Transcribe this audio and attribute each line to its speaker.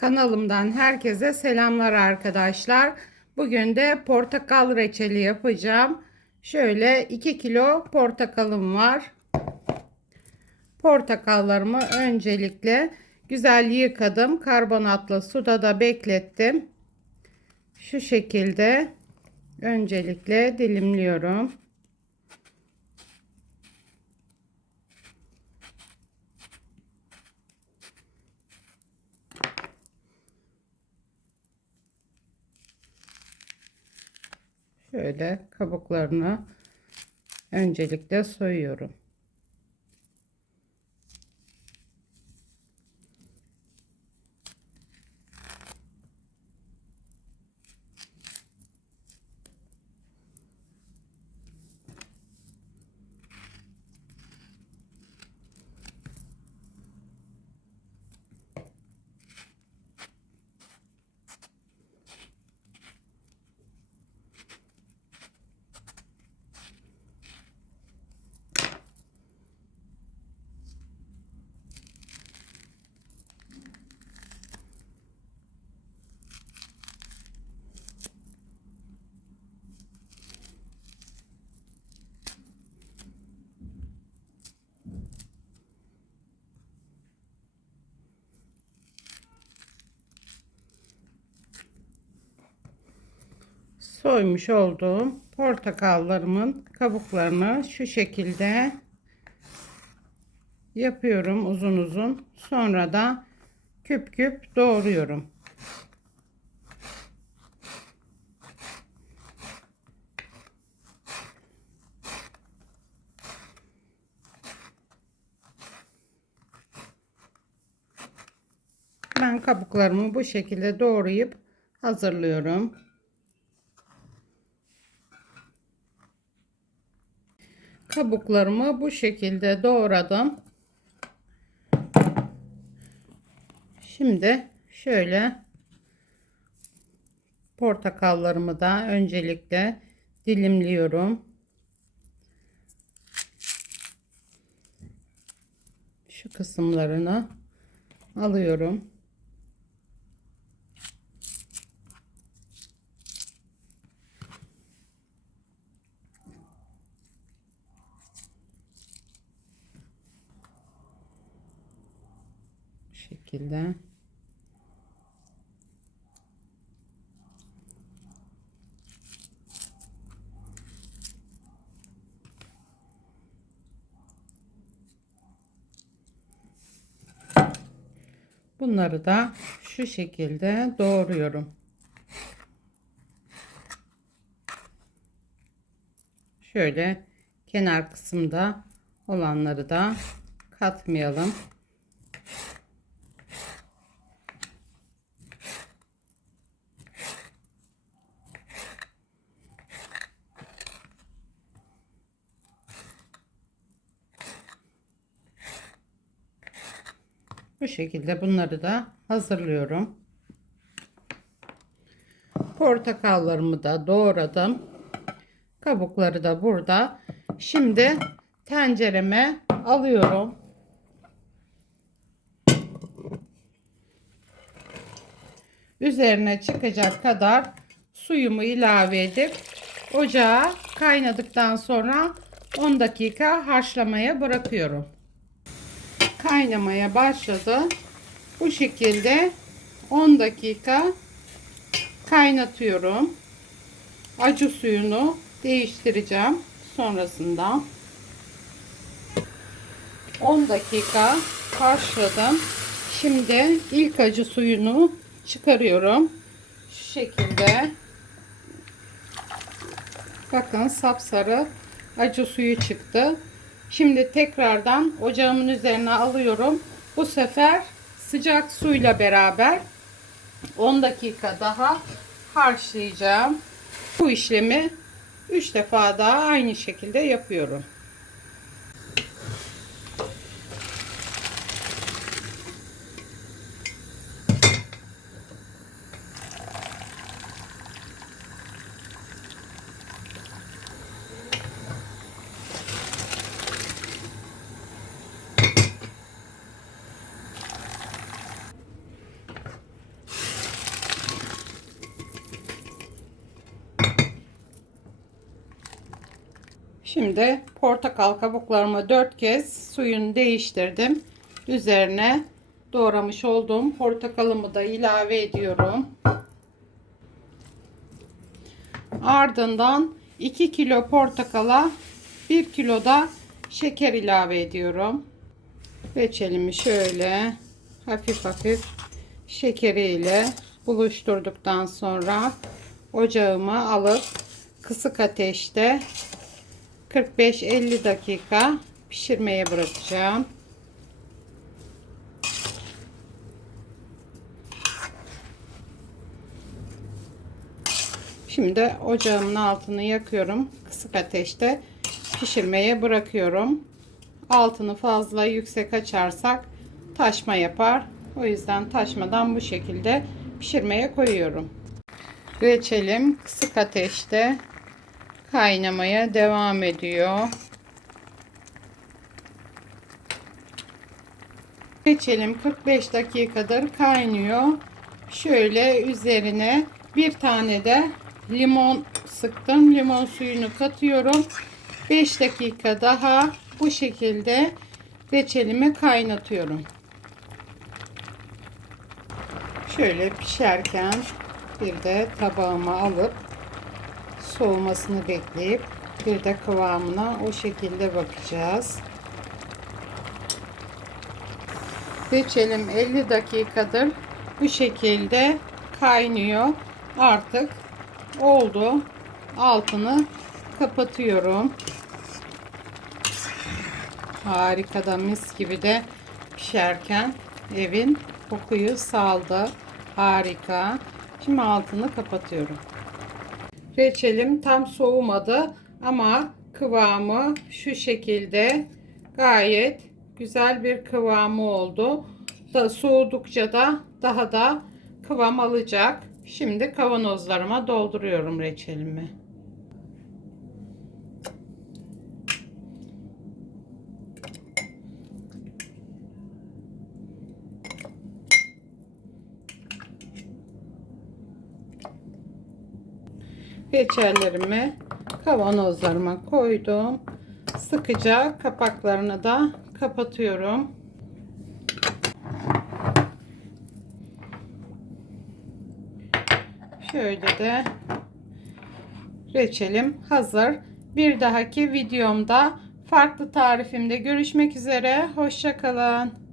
Speaker 1: Kanalımdan herkese selamlar arkadaşlar. Bugün de portakal reçeli yapacağım. Şöyle 2 kilo portakalım var. Portakallarımı öncelikle güzel yıkadım. Karbonatlı suda da beklettim. Şu şekilde öncelikle dilimliyorum. Şöyle kabuklarını öncelikle soyuyorum. Soymuş olduğum portakallarımın kabuklarını şu şekilde yapıyorum uzun uzun. Sonra da küp küp doğruyorum. Ben kabuklarımı bu şekilde doğrayıp hazırlıyorum. Kabuklarımı bu şekilde doğradım. Şimdi şöyle portakallarımı da öncelikle dilimliyorum. Şu kısımlarını alıyorum. Şekilde Bunları da şu şekilde doğruyorum. Şöyle kenar kısımda olanları da katmayalım. Bu şekilde bunları da hazırlıyorum. Portakallarımı da doğradım. Kabukları da burada. Şimdi tencereme alıyorum. Üzerine çıkacak kadar suyumu ilave edip ocağa kaynadıktan sonra 10 dakika haşlamaya bırakıyorum kaynamaya başladı. Bu şekilde 10 dakika kaynatıyorum. Acı suyunu değiştireceğim sonrasında. 10 dakika haşladım. Şimdi ilk acı suyunu çıkarıyorum. Şu şekilde. Bakın sapsarı acı suyu çıktı. Şimdi tekrardan ocağımın üzerine alıyorum. Bu sefer sıcak suyla beraber 10 dakika daha harçlayacağım. Bu işlemi 3 defa daha aynı şekilde yapıyorum. Şimdi portakal kabuklarımı 4 kez suyunu değiştirdim. Üzerine doğramış olduğum portakalımı da ilave ediyorum. Ardından 2 kilo portakala 1 kilo da şeker ilave ediyorum. Reçelimi şöyle hafif hafif şekeriyle buluşturduktan sonra ocağıma alıp kısık ateşte 45-50 dakika pişirmeye bırakacağım. Şimdi ocağımın altını yakıyorum. Kısık ateşte pişirmeye bırakıyorum. Altını fazla yüksek açarsak taşma yapar. O yüzden taşmadan bu şekilde pişirmeye koyuyorum. Reçelim kısık ateşte kaynamaya devam ediyor. Reçelim 45 dakikadır kaynıyor. Şöyle üzerine bir tane de limon sıktım. Limon suyunu katıyorum. 5 dakika daha bu şekilde reçelimi kaynatıyorum. Şöyle pişerken bir de tabağıma alıp soğumasını bekleyip bir de kıvamına o şekilde bakacağız. Reçelim 50 dakikadır bu şekilde kaynıyor. Artık oldu. Altını kapatıyorum. Harika da mis gibi de pişerken evin kokuyu saldı. Harika. Şimdi altını kapatıyorum. Reçelim tam soğumadı ama kıvamı şu şekilde gayet güzel bir kıvamı oldu. Da soğudukça da daha da kıvam alacak. Şimdi kavanozlarıma dolduruyorum reçelimi. Reçellerimi kavanozlarıma koydum. Sıkıca kapaklarını da kapatıyorum. Şöyle de reçelim hazır. Bir dahaki videomda farklı tarifimde görüşmek üzere. Hoşçakalın.